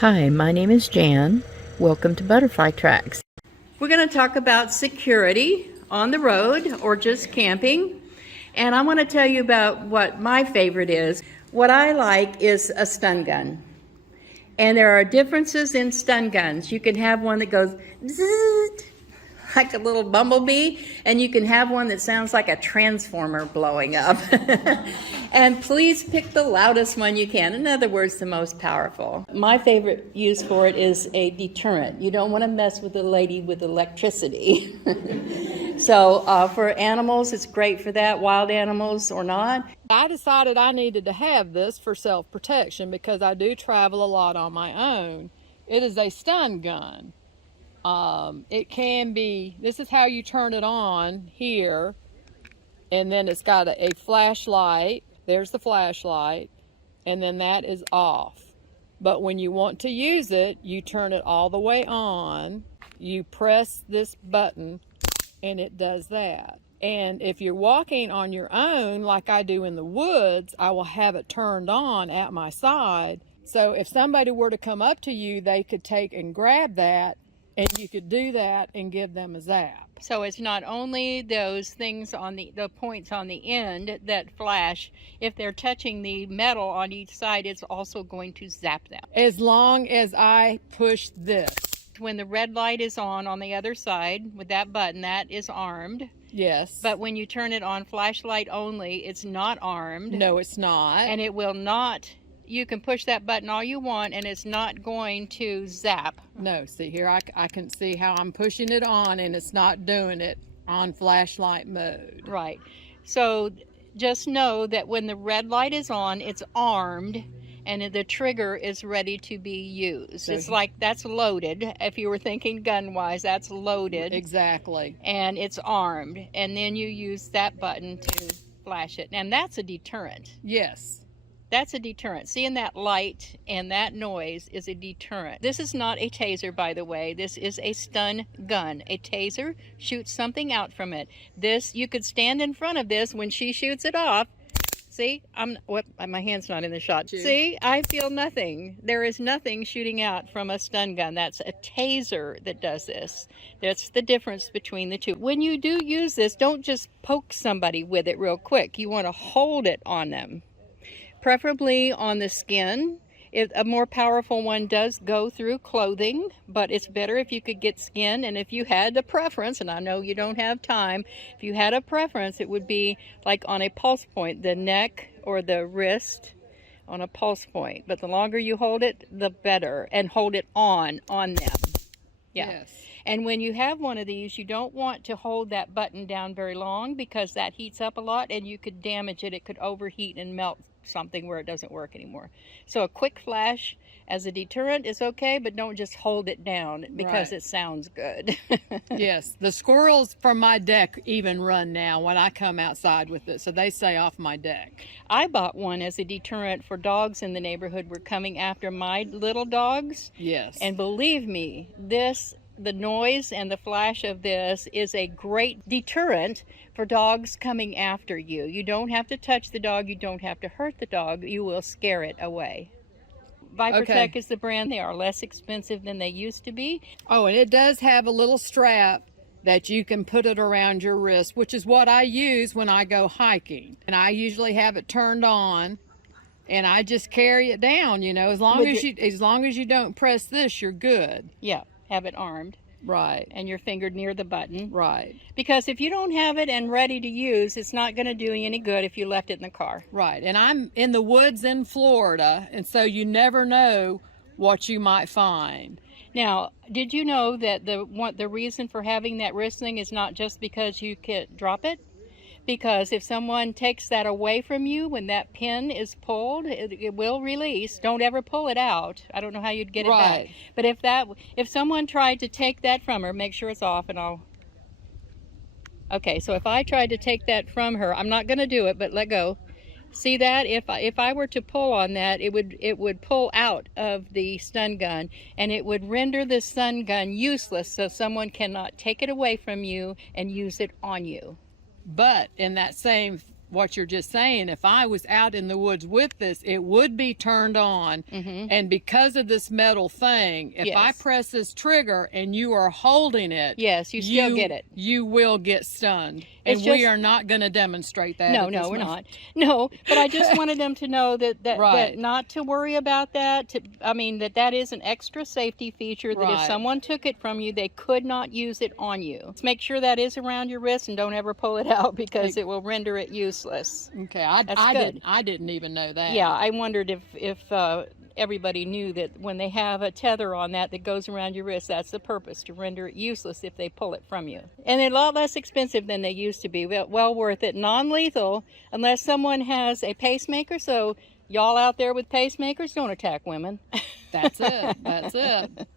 Hi, my name is Jan. Welcome to Butterfly Tracks. We're going to talk about security on the road or just camping. And I want to tell you about what my favorite is. What I like is a stun gun. And there are differences in stun guns. You can have one that goes zzz, like a little bumblebee, and you can have one that sounds like a transformer blowing up. And please pick the loudest one you can. In other words, the most powerful. My favorite use for it is a deterrent. You don't want to mess with a lady with electricity. So for animals, it's great for that, wild animals or not. I decided I needed to have this for self-protection because I do travel a lot on my own. It is a stun gun. It can be, this is how you turn it on here, and then it's got a flashlight. There's the flashlight, and then that is off. But when you want to use it, you turn it all the way on, you press this button, and it does that. And if you're walking on your own, like I do in the woods, I will have it turned on at my side. So if somebody were to come up to you, they could take and grab that, and you could do that and give them a zap. So it's not only those things on the points on the end that flash. If they're touching the metal on each side, it's also going to zap them. As long as I push this. When the red light is on the other side with that button, that is armed. Yes. But when you turn it on flashlight only, it's not armed. No, it's not. And it will not, you can push that button all you want and it's not going to zap. No, see here, I can see how I'm pushing it on and it's not doing it on flashlight mode. Right. So just know that when the red light is on, it's armed and the trigger is ready to be used. So it's like that's loaded. If you were thinking gun-wise, that's loaded. Exactly. And it's armed. And then you use that button to flash it. And that's a deterrent. Yes. That's a deterrent. Seeing that light and that noise is a deterrent. This is not a taser, by the way. This is a stun gun. A taser shoots something out from it. This, you could stand in front of this when she shoots it off. See, my hand's not in the shot. See, I feel nothing. There is nothing shooting out from a stun gun. That's a taser that does this. That's the difference between the two. When you do use this, don't just poke somebody with it real quick. You want to hold it on them. Preferably on the skin. A more powerful one does go through clothing, but it's better if you could get skin. And if you had a preference, and I know you don't have time, if you had a preference, it would be like on a pulse point, the neck or the wrist on a pulse point. But the longer you hold it, the better. And hold it on them. Yeah. Yes. And when you have one of these, you don't want to hold that button down very long because that heats up a lot and you could damage it. It could overheat and melt something where it doesn't work anymore. So a quick flash as a deterrent is okay, but don't just hold it down because it sounds good. Yes, the squirrels from my deck even run now when I come outside with it, so they stay off my deck. I bought one as a deterrent for dogs in the neighborhood. Were coming after my little dogs. Yes. And believe me, the noise and the flash of this is a great deterrent for dogs coming after you. You don't have to touch the dog. You don't have to hurt the dog. You will scare it away. Vipertech is the brand. They are less expensive than they used to be. Oh, and it does have a little strap that you can put it around your wrist, which is what I use when I go hiking. And I usually have it turned on and I just carry it down, you know, as long as you don't press this, you're good. Yeah. Have it armed. Right. And your finger near the button. Right. Because if you don't have it and ready to use, it's not going to do you any good if you left it in the car. Right. And I'm in the woods in Florida, and so you never know what you might find. Now, did you know that the reason for having that wrist thing is not just because you can drop it? Because if someone takes that away from you, when that pin is pulled, it will release. Don't ever pull it out. I don't know how you'd get it back. But if someone tried to take that from her, make sure it's off and I'll... Okay, so if I tried to take that from her, I'm not going to do it, but let go. See that? If I were to pull on that, it would pull out of the stun gun, and it would render the stun gun useless, so someone cannot take it away from you and use it on you. But in that same what you're just saying. If I was out in the woods with this, it would be turned on. And because of this metal thing, if I Yes. press this trigger and you are holding it, Yes, you still get it. You will get stunned. And It's we just- are not going to demonstrate that. No, at no, this we're moment. not. No, but I just wanted them to know that Right. not to worry about that. I mean, that is an extra safety feature, that if Right. someone took it from you, they could not use it on you. Let's make sure that is around your wrist, and don't ever pull it out, because it will render it useless. Okay, That's good. I didn't even know that. Yeah, I wondered if everybody knew that when they have a tether on that goes around your wrist, that's the purpose, to render it useless if they pull it from you. And they're a lot less expensive than they used to be. Well worth it. Non-lethal, unless someone has a pacemaker. So y'all out there with pacemakers, don't attack women. That's it. That's it.